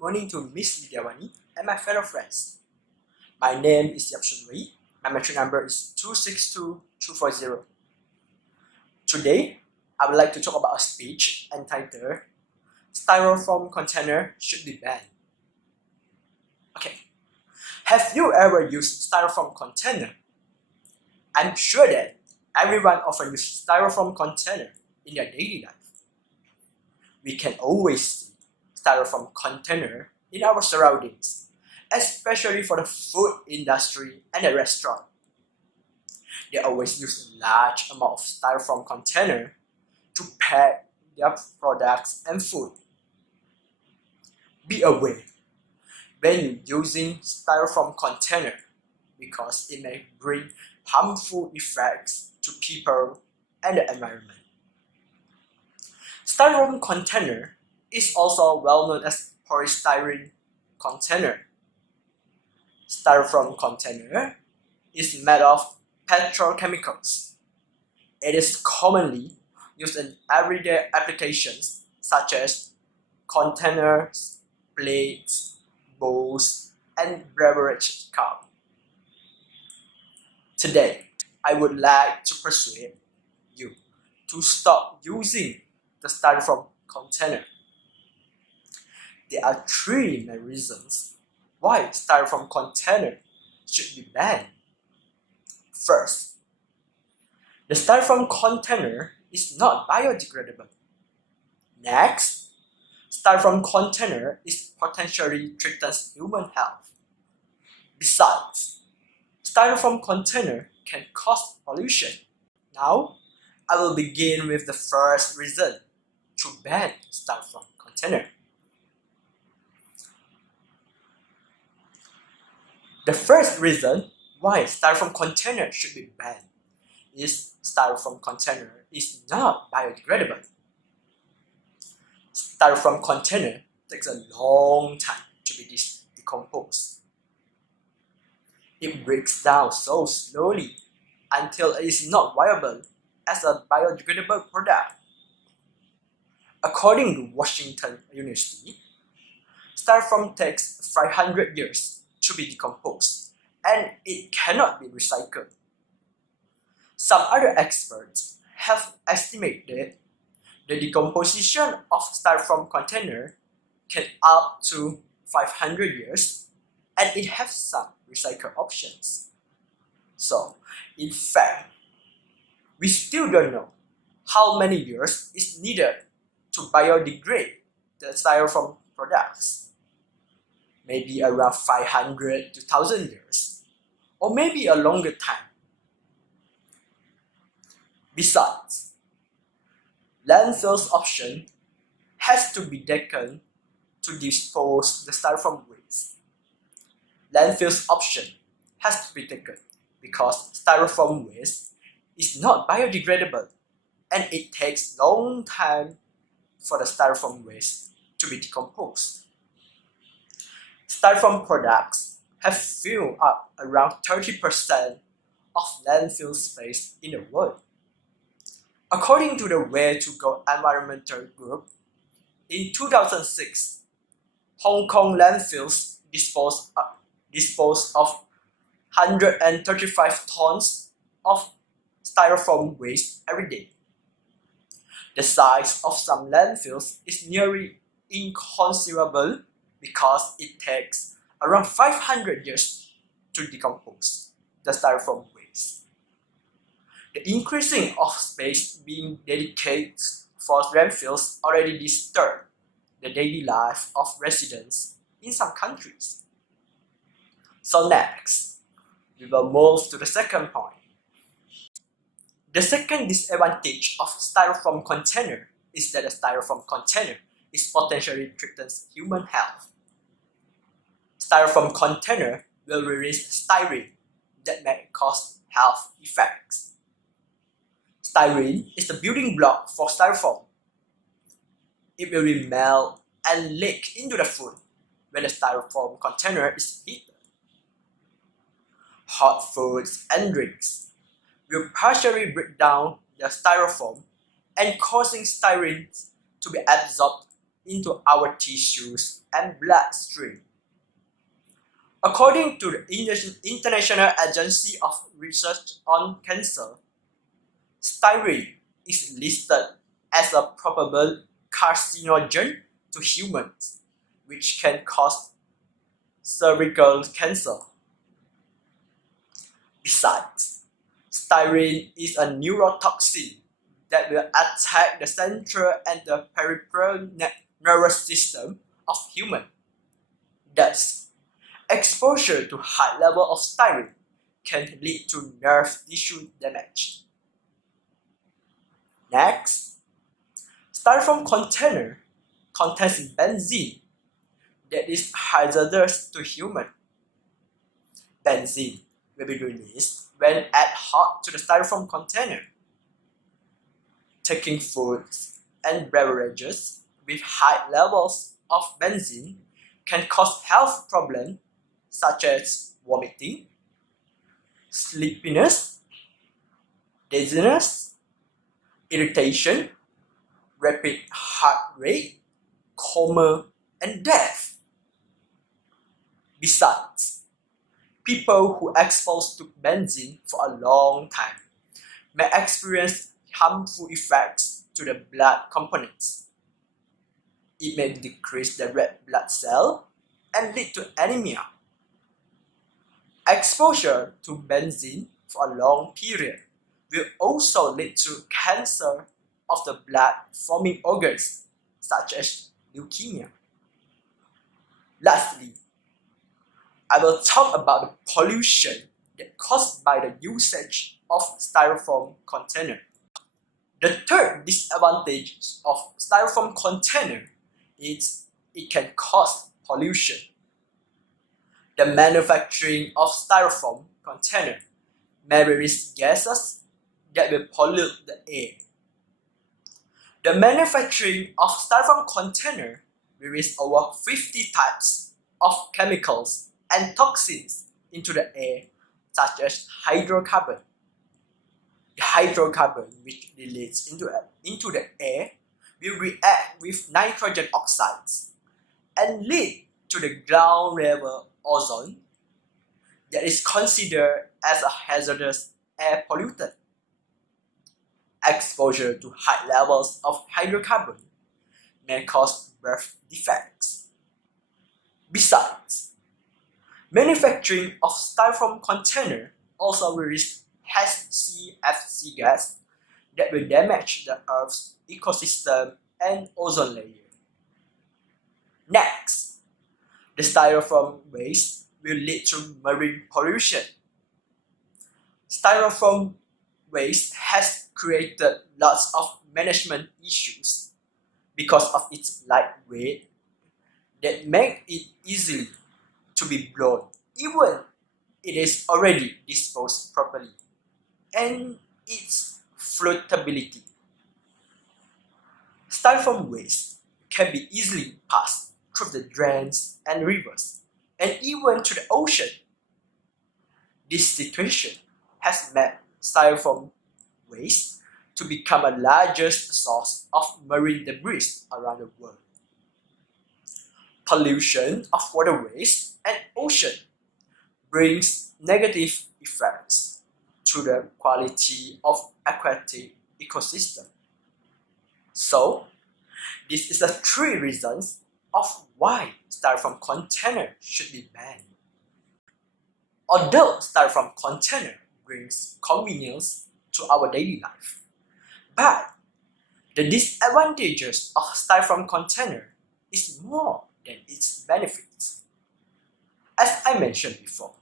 morning to Miss Widyawani and my fellow friends. My name is Yap Shun Wei. My metric number is 262240. Today, I would like to talk about a speech entitled Styrofoam container should be banned. Okay, have you ever used styrofoam container? I'm sure that everyone often uses styrofoam container in their daily life. We can always see styrofoam container in our surroundings, especially for the food industry and the restaurant. They always use a large amount of styrofoam container to pack their products and food. Be aware when using styrofoam container because it may bring harmful effects to people and the environment. Styrofoam container is also well known as polystyrene container. Styrofoam container is made of petrochemicals. It is commonly used in everyday applications such as containers, plates, bowls, and beverage cups. Today, I would like to persuade you to stop using the styrofoam container. There are three main reasons why styrofoam container should be banned. First, the styrofoam container is not biodegradable. Next, styrofoam container is potentially threatens human health. Besides, styrofoam container can cause pollution. Now, I will begin with the first reason to ban styrofoam container. The first reason why styrofoam container should be banned is styrofoam container is not biodegradable. Styrofoam container takes a long time to be decomposed. It breaks down so slowly until it is not viable as a biodegradable product. According to Washington University, styrofoam takes 500 years to be decomposed and it cannot be recycled. Some other experts have estimated the decomposition of styrofoam container can up to 500 years and it has some recycle options. So, in fact, we still don't know how many years is needed to biodegrade the styrofoam products. Maybe around 500 to 1000 years, or maybe a longer time. Besides, landfill's option has to be taken to dispose the styrofoam waste. Landfill's option has to be taken because styrofoam waste is not biodegradable and it takes long time for the styrofoam waste to be decomposed. Styrofoam products have filled up around 30% of landfill space in the world. According to the Way to Go environmental group, in 2006, Hong Kong landfills disposed of 135 tons of styrofoam waste every day. The size of some landfills is nearly inconceivable because it takes around 500 years to decompose the styrofoam waste. The increasing of space being dedicated for landfills already disturb the daily life of residents in some countries. So next, we will move to the second point. The second disadvantage of styrofoam container is that the styrofoam container is potentially threatens human health. Styrofoam container will release styrene that may cause health effects. Styrene is the building block for styrofoam. It will melt and leak into the food when the styrofoam container is heated. Hot foods and drinks will partially break down the styrofoam and causing styrene to be absorbed into our tissues and bloodstream. According to the International Agency of Research on Cancer, styrene is listed as a probable carcinogen to humans, which can cause cervical cancer. Besides, styrene is a neurotoxin that will attack the central and the peripheral nervous system of humans. Thus, exposure to high level of styrene can lead to nerve tissue damage. Next, styrofoam container contains benzene that is hazardous to humans. Benzene will be released when add hot to the styrofoam container. Taking foods and beverages with high levels of benzene can cause health problems such as vomiting, sleepiness, dizziness, irritation, rapid heart rate, coma, and death. Besides, people who are exposed to benzene for a long time may experience harmful effects to the blood components. It may decrease the red blood cell and lead to anemia. Exposure to benzene for a long period will also lead to cancer of the blood-forming organs, such as leukemia. Lastly, I will talk about the pollution that caused by the usage of styrofoam container. The third disadvantage of styrofoam container is it can cause pollution. The manufacturing of styrofoam container may release gases that will pollute the air. The manufacturing of styrofoam container releases over 50 types of chemicals and toxins into the air, such as hydrocarbon. The hydrocarbon which releases into the air will react with nitrogen oxides and lead to the ground level ozone that is considered as a hazardous air pollutant. Exposure to high levels of hydrocarbon may cause birth defects. Besides, manufacturing of styrofoam container also releases HCFC gas that will damage the Earth's ecosystem and ozone layer. Next, the styrofoam waste will lead to marine pollution. Styrofoam waste has created lots of management issues because of its lightweight that make it easily to be blown even it is already disposed properly, and its floatability. Styrofoam waste can be easily passed through the drains and rivers, and even to the ocean. This situation has made styrofoam waste to become a largest source of marine debris around the world. Pollution of waterways and ocean brings negative effects to the quality of aquatic ecosystem. So, this is the 3 reasons of why styrofoam container should be banned. Although styrofoam container brings convenience to our daily life, but the disadvantages of styrofoam container is more than its benefits. As I mentioned before,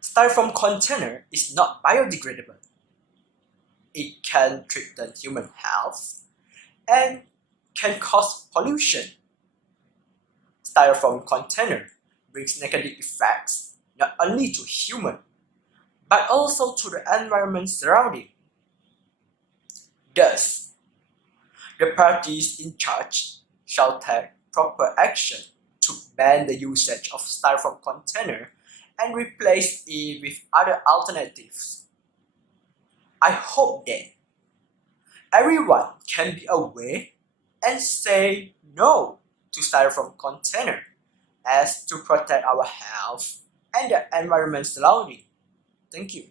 styrofoam container is not biodegradable. It can threaten human health and can cause pollution. Styrofoam container brings negative effects not only to human but also to the environment surrounding. Thus, the parties in charge shall take proper action to ban the usage of styrofoam container and replace it with other alternatives. I hope that everyone can be aware and say no to styrofoam container as to protect our health and the environment surrounding. Thank you.